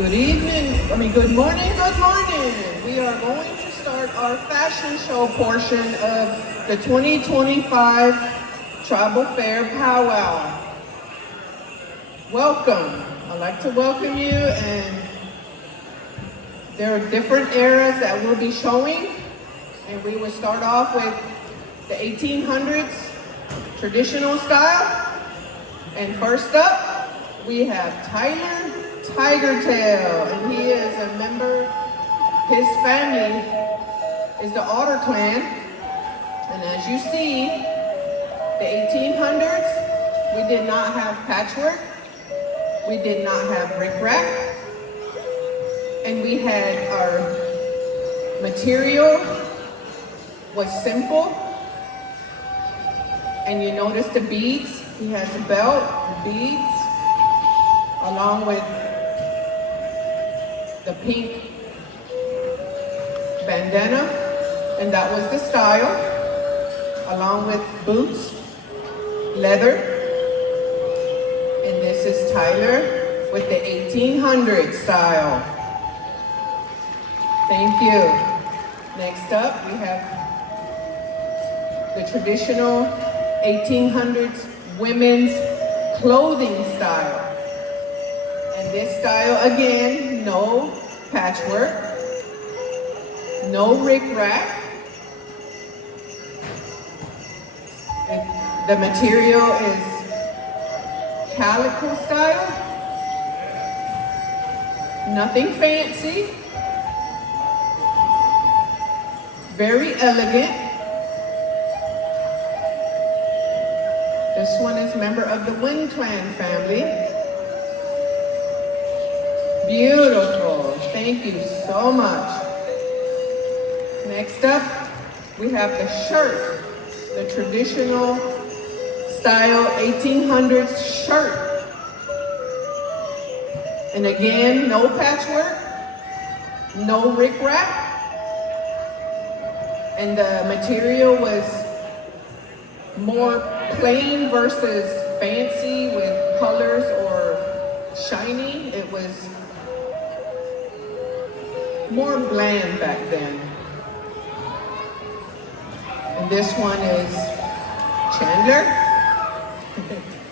Good evening, good morning, good morning. We are going to start our fashion show portion of the 2025 Tribal Fair PowWow. Welcome. I'd like to welcome you, and there are different eras that we'll be showing, and we will start off with the 1800s traditional style. And first up, we have Tyler Tigertail, and he is a member, his family is the Otter Clan. And as you see, the 1800s, we did not have patchwork, we did not have rickrack, and we had our material was simple. And you notice the beads, he has a belt, beads, along with the pink bandana, and that was the style, along with boots, leather. And this is Tyler with the 1800 style. Thank you. Next up, we have the traditional 1800s women's clothing style. And this style, again, no patchwork, no rickrack. The material is calico style, nothing fancy, very elegant. This one is a member of the Wind Clan family. Beautiful. Thank you so much. Next up, we have the shirt, the traditional style 1800s shirt. And again, no patchwork, no rickrack. And the material was more plain versus fancy with colors or shiny. It was more bland back then. And this one is Chandler.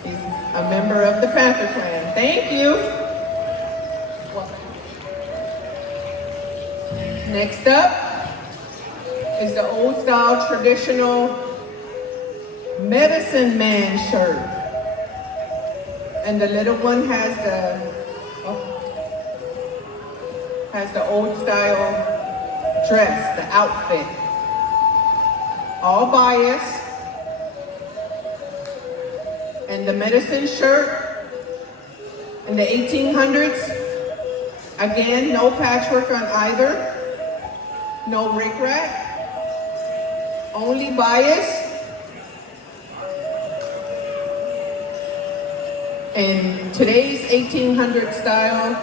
He's a member of the Panther Clan. Thank you. Next up is the old style traditional medicine man shirt. And the little one has the old style dress, the outfit. All bias. And the medicine shirt in the 1800s. Again, no patchwork on either. No rickrack. Only bias. In today's 1800 style,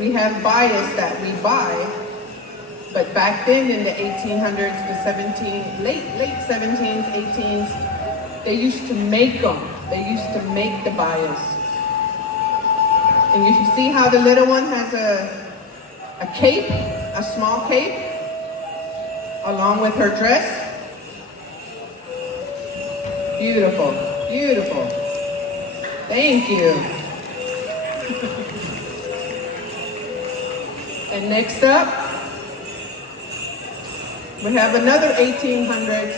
we have bias that we buy, but back then in the 1800s, the late 17s, 18s, they used to make them. They used to make the bias. And you can see how the little one has a cape, a small cape, along with her dress. Beautiful, beautiful. Thank you. And next up, we have another 1800s,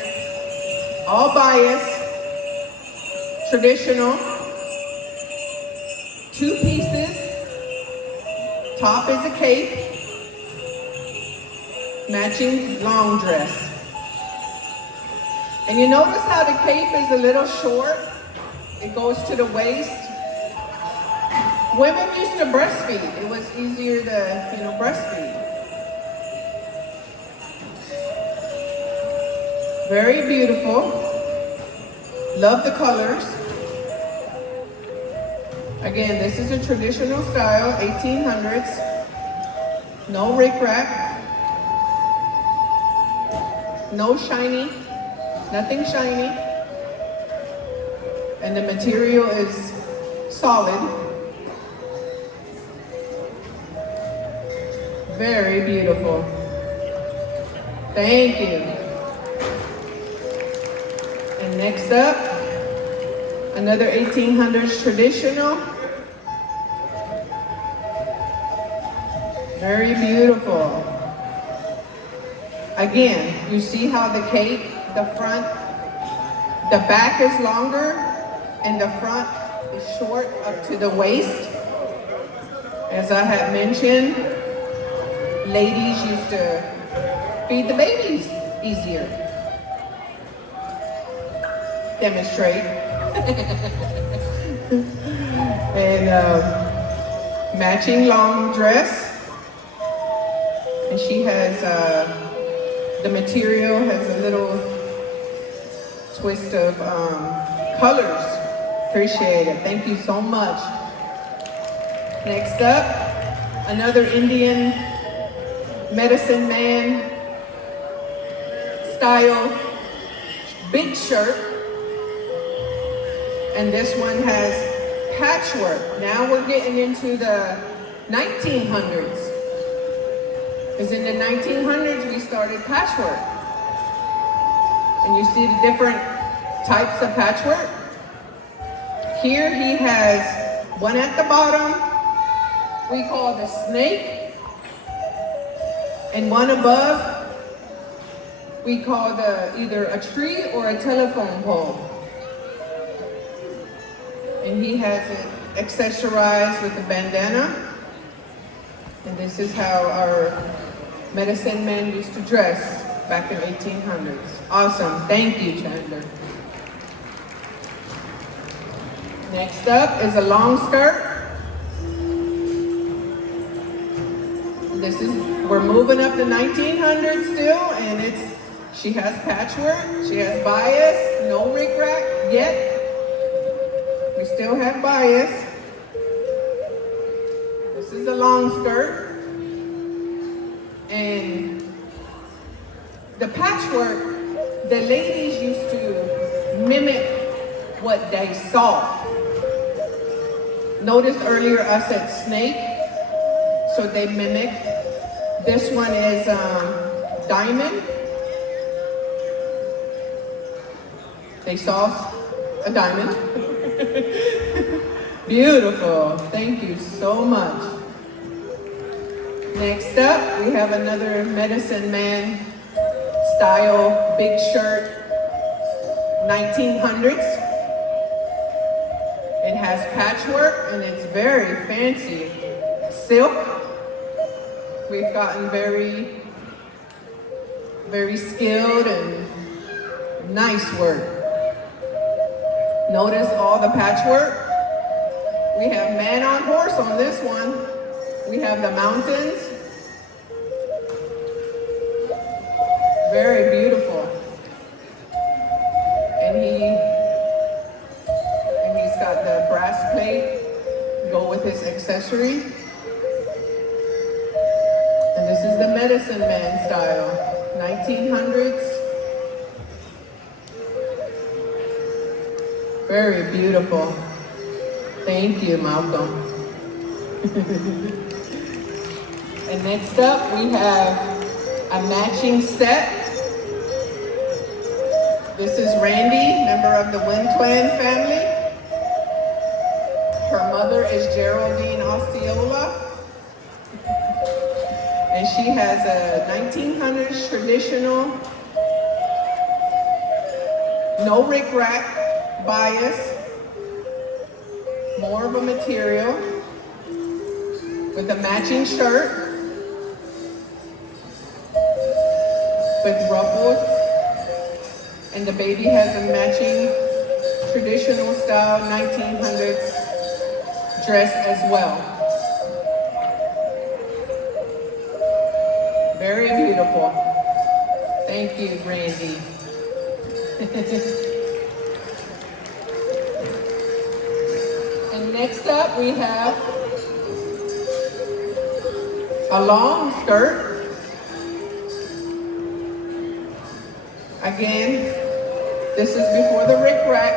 all bias, traditional, 2 pieces, top is a cape, matching long dress. And you notice how the cape is a little short? It goes to the waist. Women used to breastfeed. It was easier to, breastfeed. Very beautiful. Love the colors. Again, this is a traditional style, 1800s. No rickrack. No shiny. Nothing shiny. And the material is solid. Very beautiful. Thank you. And next up, another 1800s traditional. Very beautiful. Again, you see how the cape, the back is longer and the front is short up to the waist. As I had mentioned, ladies used to feed the babies easier. Demonstrate. And matching long dress. And she has, the material has a little twist of colors. Appreciate it. Thank you so much. Next up, another Indian medicine man style big shirt. And this one has patchwork. Now we're getting into the 1900s. Because in the 1900s, we started patchwork. And you see the different types of patchwork. Here he has one at the bottom, we call the snake. And one above, we call the either a tree or a telephone pole. And he has it accessorized with a bandana. And this is how our medicine men used to dress back in 1800s. Awesome. Thank you, Chandler. Next up is a long skirt. We're moving up to 1900s still, and she has patchwork, she has bias, no rickrack yet. We still have bias. This is a long skirt. And the patchwork, the ladies used to mimic what they saw. Notice earlier I said snake, so they mimicked. This one is diamond. They saw a diamond. Beautiful. Thank you so much. Next up, we have another medicine man style big shirt, 1900s. It has patchwork and it's very fancy. Silk. We've gotten very, very skilled and nice work. Notice all the patchwork. We have man on horse on this one. We have the mountains. Very beautiful. And he's got the brass plate go with his accessory. And this is the medicine man style, 1900s. Very beautiful. Thank you, Malcolm. And next up, we have a matching set. This is Randy, member of the Wintwan family. Her mother is Geraldine Osceola. And she has a 1900s traditional, no rickrack bias, more of a material, with a matching shirt, with ruffles, and the baby has a matching traditional style 1900s dress as well. Very beautiful. Thank you, Randy. And next up we have a long skirt. Again, this is before the rickrack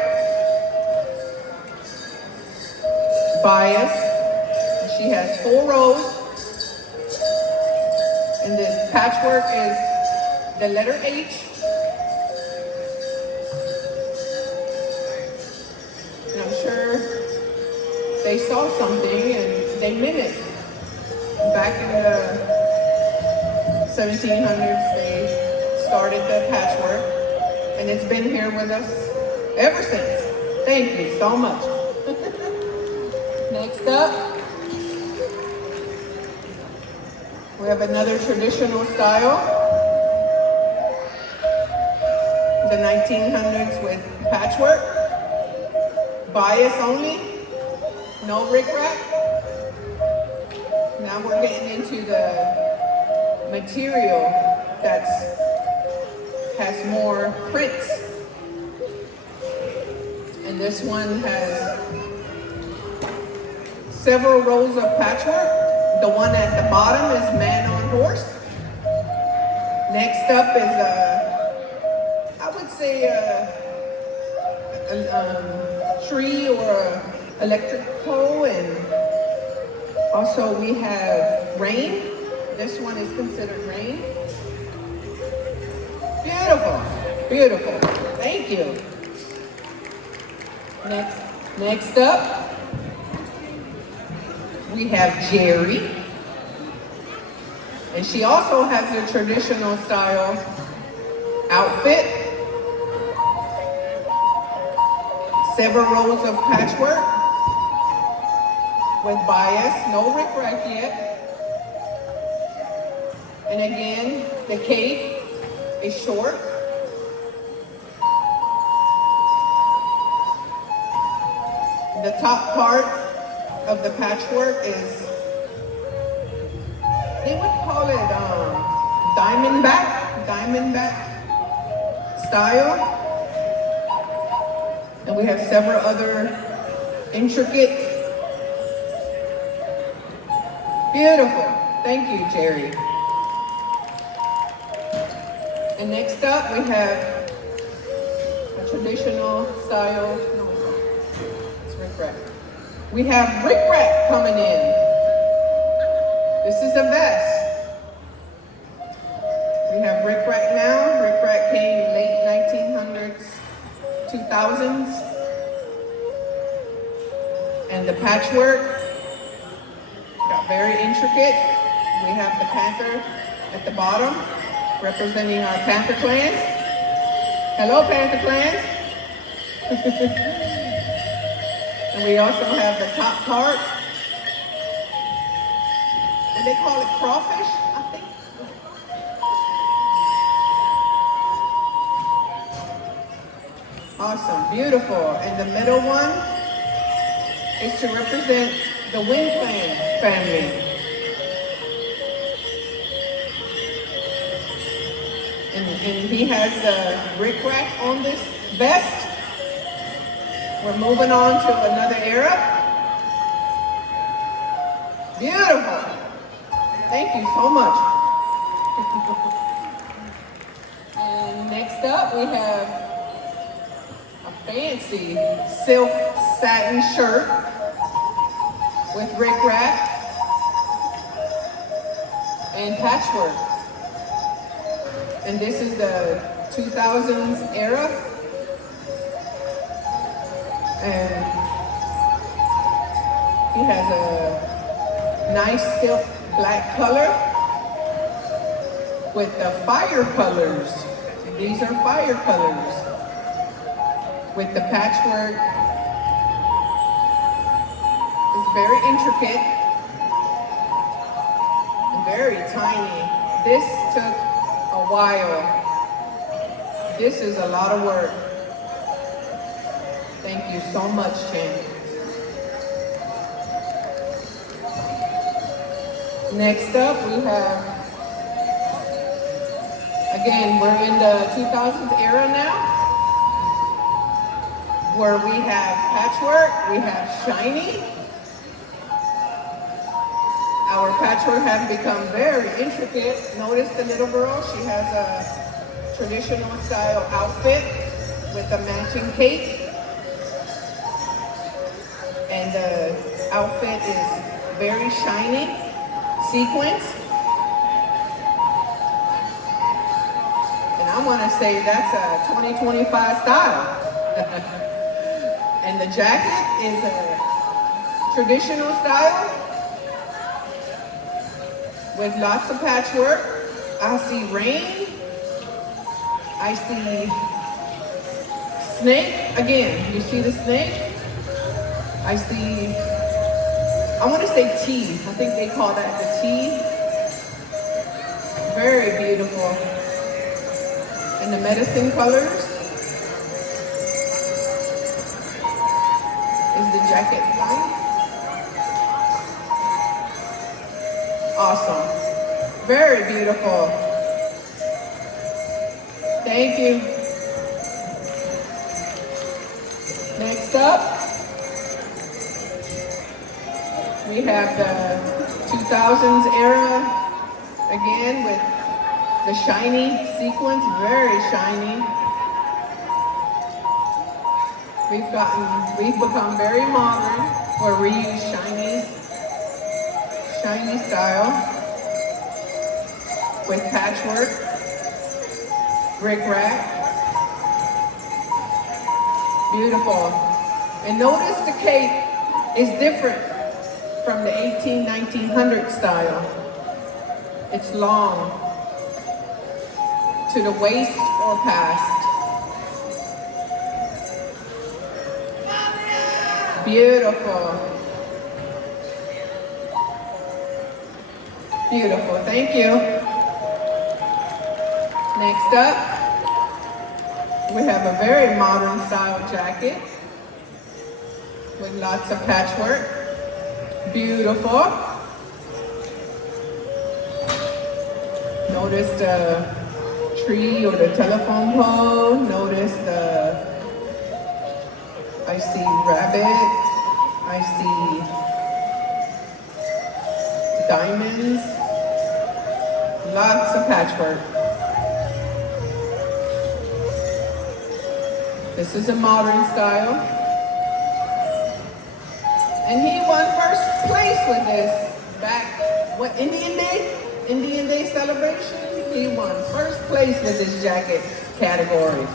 bias. She has 4 rows. patchwork is the letter H. And I'm sure they saw something and they mimicked. Back in the 1700s, they started the patchwork, and it's been here with us ever since. Thank you so much. Next up, we have another traditional style. The 1900s with patchwork. Bias only, no rickrack. Now we're getting into the material that has more prints. And this one has several rows of patchwork. The one at the bottom is man on horse. Next up is I would say a tree or a electric pole, and also we have rain. This one is considered rain. Beautiful, beautiful. Thank you. Next up, we have Jerry. And she also has a traditional style outfit. Several rows of patchwork with bias, no rickrack yet. And again, the cape is short. The top part of the patchwork is, they would call it diamondback style. And we have several other intricate. Beautiful. Thank you, Jerry. And next up, we have a traditional style. No, it's rickrack. We have rickrack coming in. This is a vest. We have rickrack now. Rickrack came late 1900s, 2000s. And the patchwork got very intricate. We have the panther at the bottom, representing our Panther clans. Hello, Panther clans. And we also have the top part. And they call it crawfish, I think. Awesome, beautiful. And the middle one is to represent the Wind Clan family. And he has the rickrack on this vest. We're moving on to another era. Beautiful. Thank you so much. And next up we have a fancy silk satin shirt with rickrack and patchwork. And this is the 2000s era. And he has a nice silk black color with the fire colors. These are fire colors with the patchwork. It's very intricate and very tiny. This took a while. This is a lot of work. Thank you so much, Chan. Next up, we have, again, we're in the 2000s era now, where we have patchwork, we have shiny. Our patchwork has become very intricate. Notice the little girl, she has a traditional style outfit with a matching cape. And the outfit is very shiny, sequins. And I want to say that's a 2025 style. And the jacket is a traditional style with lots of patchwork. I see rain. I see snake. Again, you see the snake? I see, I want to say tea. I think they call that the tea. Very beautiful. And the medicine colors is the jacket line. Awesome. Very beautiful. Thank you. Next up, we have the 2000s era, again with the shiny sequins, very shiny. We've become very modern where we use shiny style with patchwork, bric-a-brac. Beautiful. And notice the cape is different from the 1900 style. It's long to the waist or past. Beautiful. Beautiful, thank you. Next up, we have a very modern style jacket with lots of patchwork. Beautiful. Notice the tree or the telephone pole. Notice I see rabbit. I see diamonds. Lots of patchwork. This is a modern style. And he won first place with this back, Indian Day celebration? He won first place with this jacket category.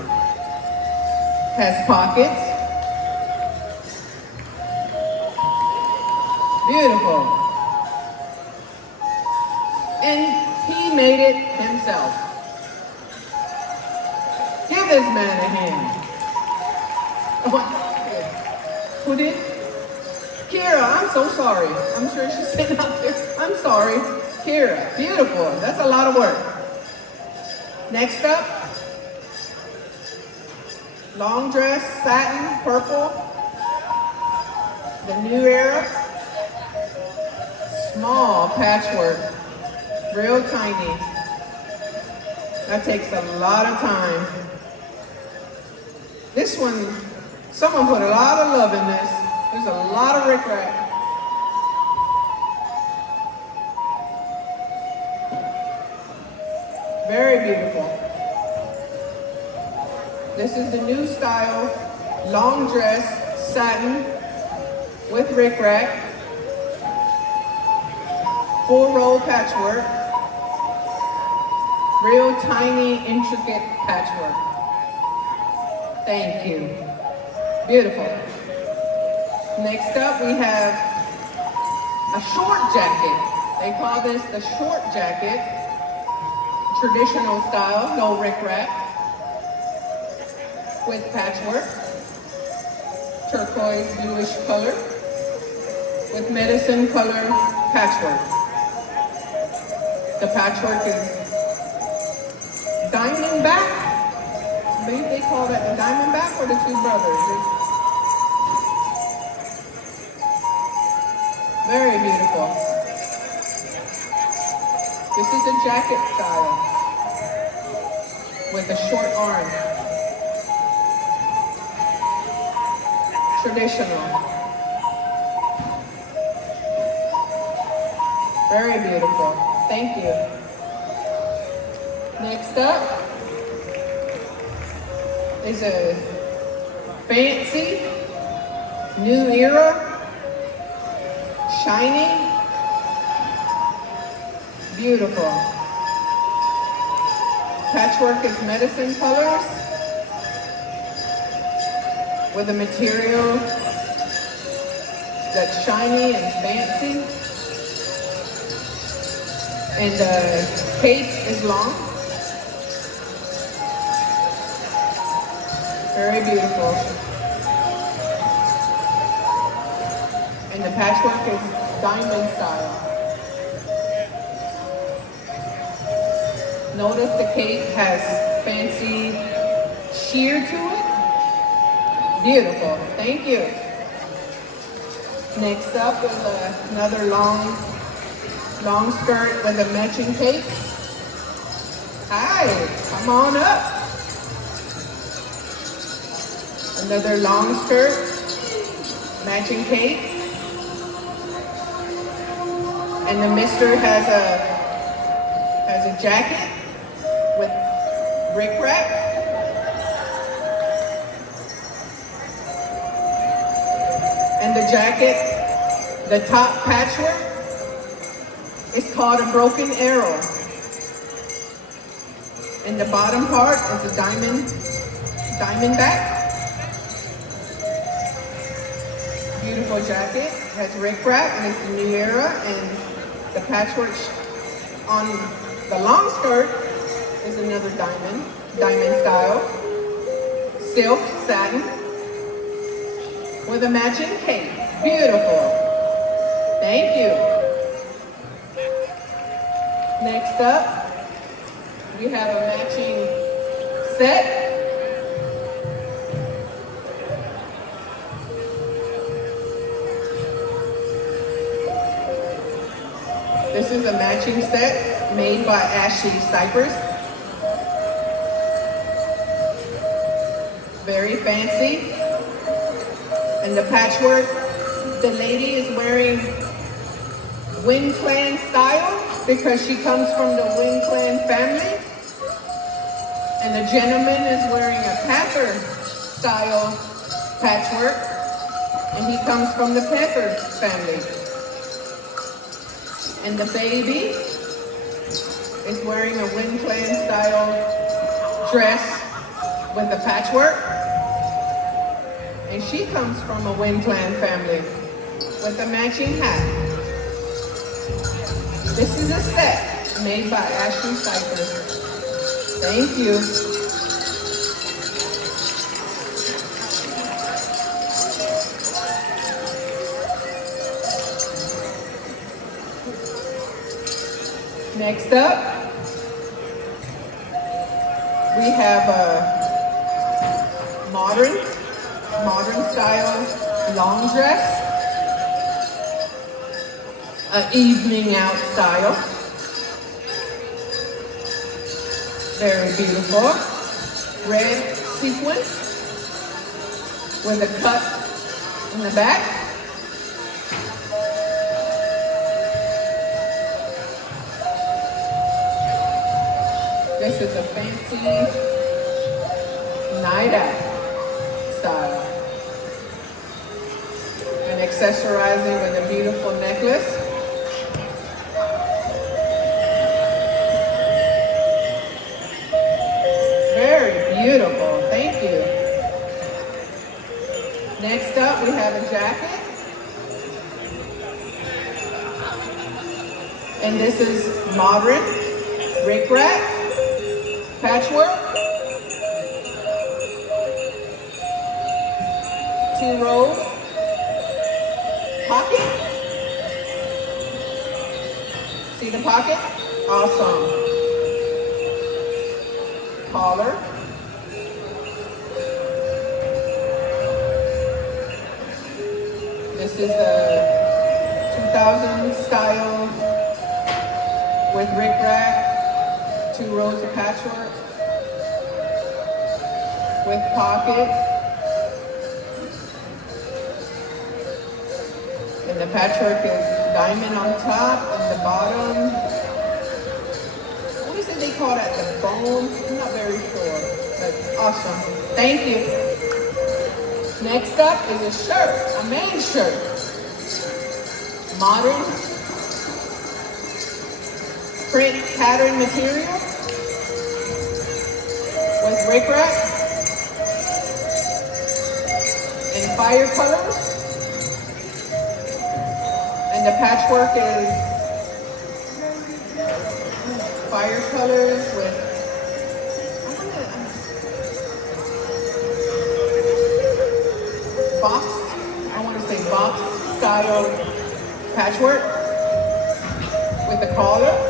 Has pockets. Beautiful. And he made it himself. Give this man a hand. Who did? Kira, I'm so sorry. I'm sure she's sitting out there. I'm sorry. Kira, beautiful. That's a lot of work. Next up, long dress, satin, purple. The new era. Small patchwork, real tiny. That takes a lot of time. This one, someone put a lot of love in this. There's a lot of rickrack. Very beautiful. This is the new style, long dress, satin, with rickrack. Full roll patchwork. Real tiny, intricate patchwork. Thank you. Beautiful. Next up, we have a short jacket. They call this the short jacket. Traditional style, no rickrack. With patchwork. Turquoise bluish color. With medicine color patchwork. The patchwork is diamond back. I believe they call that the diamond back or the two brothers. Very beautiful. This is a jacket style with a short arm. Traditional. Very beautiful. Thank you. Next up is a fancy, new era, shiny, beautiful. Patchwork is medicine colors with a material that's shiny and fancy. And the cape is long. Very beautiful. And the patchwork is diamond style. Notice the cape has fancy sheer to it. Beautiful. Thank you. Next up is another long skirt with a matching cape. Hi, come on up. Another long skirt, matching cape. And the mister has a jacket with rickrack. And the jacket, the top patchwork, is called a broken arrow. And the bottom part is a diamond back. Beautiful jacket, has rickrack, and it's the new era. And the patchwork on the long skirt is another diamond style, silk, satin, with a matching cape. Beautiful. Thank you. Next up, we have a matching set. This is a matching set made by Ashley Cypress. Very fancy. And the patchwork, the lady is wearing Wind Clan style because she comes from the Wind Clan family. And the gentleman is wearing a Panther style patchwork, and he comes from the Panther family. And the baby is wearing a Wind Clan style dress with a patchwork. And she comes from a Wind Clan family with a matching hat. This is a set made by Ashley Cypress. Thank you. Next up, we have a modern style long dress, an evening out style. Very beautiful. Red sequins with a cut in the back. This is a fancy night out style. And accessorizing with a beautiful necklace. Very beautiful, thank you. Next up, we have a jacket. And this is modern, rickrack. Patchwork, 2 rows, pocket. See the pocket? Awesome. Collar. This is the 2000 style with rickrack, 2 rows of patchwork. With pocket, and the patchwork is diamond on top and the bottom. What is it they call that? The bone? I'm not very sure, but awesome. Thank you. Next up is a shirt, a main shirt. Modern print pattern material. brick wrap in fire colors. And the patchwork is fire colors with boxed, I want to say boxed style patchwork with the collar.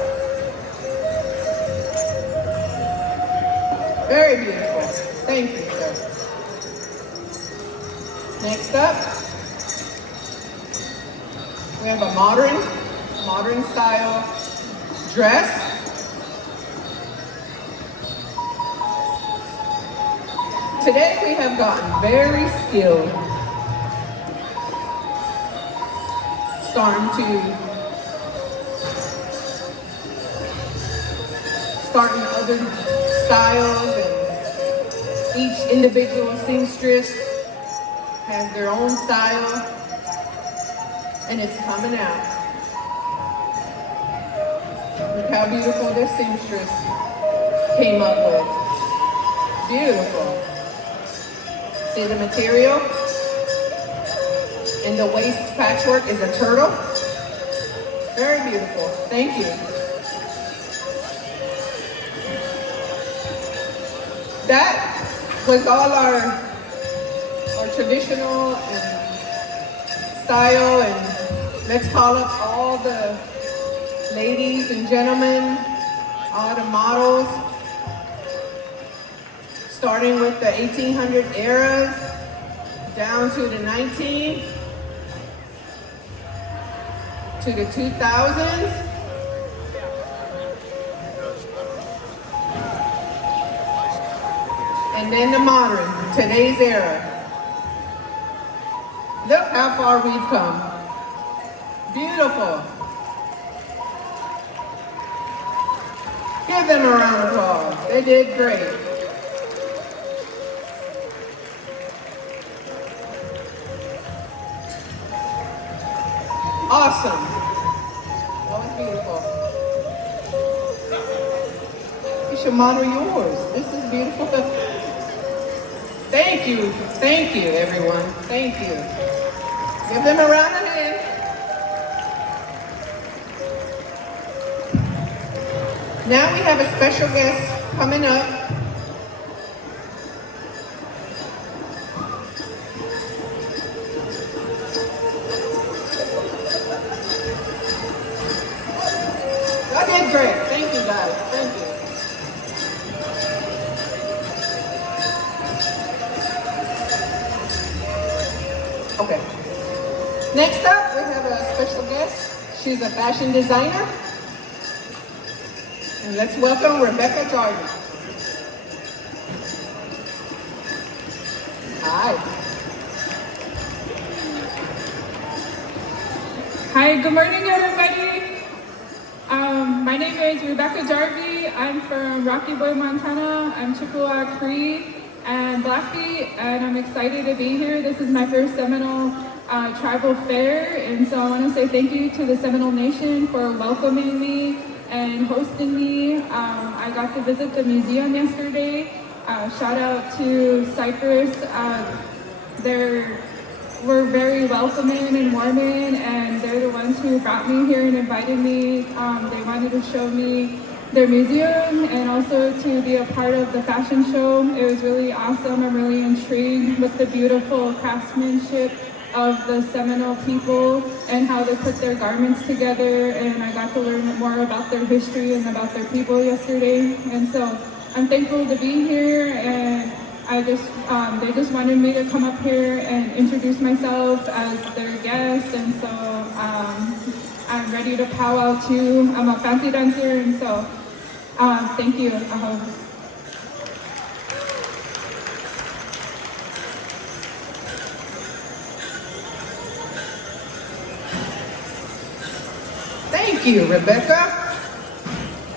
Very beautiful. Thank you, sir. Next up, we have a modern style dress. Today we have gotten very skilled, starting other styles, and each individual seamstress has their own style, and it's coming out. Look how beautiful this seamstress came up with. Beautiful. See the material? And the waist patchwork is a turtle. Very beautiful. Thank you. That was all our traditional and style, and let's call up all the ladies and gentlemen, all the models, starting with the 1800 eras down to the 19 to the 2000s. And then the modern, today's era. Look how far we've come. Beautiful. Give them a round of applause. They did great. Awesome. That was beautiful. You should model yours. This is beautiful. Thank you, everyone. Thank you. Give them a round of hand. Now we have a special guest coming up. That did great. Thank you, guys. Thank you. Okay. Next up, we have a special guest. She's a fashion designer. And let's welcome Rebekah Jarvey. Hi. Hi, good morning, everybody. My name is Rebekah Jarvey. I'm from Rocky Boy, Montana. I'm Chippewa, Cree, and Blackfeet, and I'm excited to be here. This is my first Seminole tribal fair, and so I want to say thank you to the Seminole Nation for welcoming me and hosting me. I got to visit the museum yesterday. Shout out to Cypress. They were very welcoming and warming, and they're the ones who brought me here and invited me. They wanted to show me their museum and also to be a part of the fashion show. It was really awesome. I'm really intrigued with the beautiful craftsmanship of the Seminole people and how they put their garments together, and I got to learn more about their history and about their people yesterday. And so I'm thankful to be here, and they just wanted me to come up here and introduce myself as their guest, and so I'm ready to powwow too. I'm a fancy dancer, and so thank you. Thank you, Rebekah.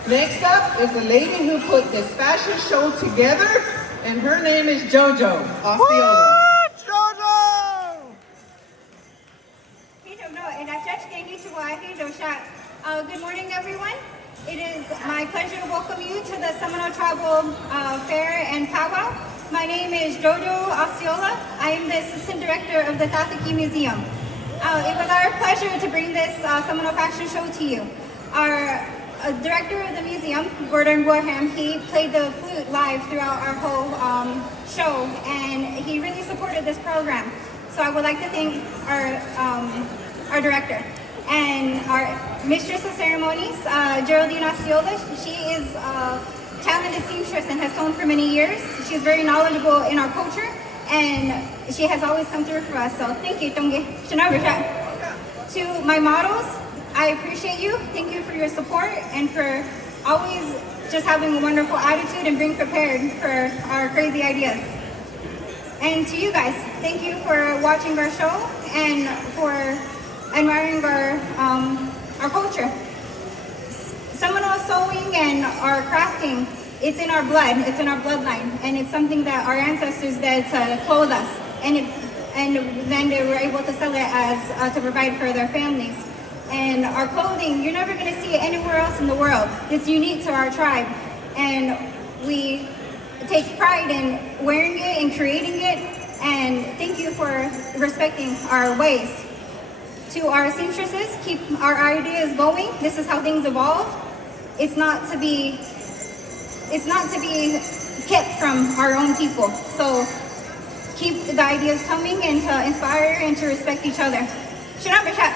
Next up is a lady who put this fashion show together, and her name is JoJo Osceola. JoJo! Good morning, everyone. It is my pleasure to welcome you to the Seminole Tribal Fair and PowWow. My name is JoJo Osceola. I am the Assistant Director of the Tataki Museum. It was our pleasure to bring this Seminole Fashion Show to you. Our Director of the museum, Gordon Gorham, he played the flute live throughout our whole show, and he really supported this program. So I would like to thank our director. And our mistress of ceremonies, Geraldine Osceola, she is a talented seamstress and has sewn for many years. She's very knowledgeable in our culture, and she has always come through for us. So thank you, Tonge. To my models, I appreciate you. Thank you for your support and for always just having a wonderful attitude and being prepared for our crazy ideas. And to you guys, thank you for watching our show and for admiring our culture. Seminole sewing and our crafting, it's in our blood, it's in our bloodline, and it's something that our ancestors did to clothe us, and then they were able to sell it as to provide for their families. And our clothing, you're never going to see it anywhere else in the world. It's unique to our tribe, and we take pride in wearing it and creating it, and thank you for respecting our ways. To our seamstresses, keep our ideas going. This is how things evolve. It's not to be kept from our own people. So keep the ideas coming and to inspire and to respect each other. Shanabashat.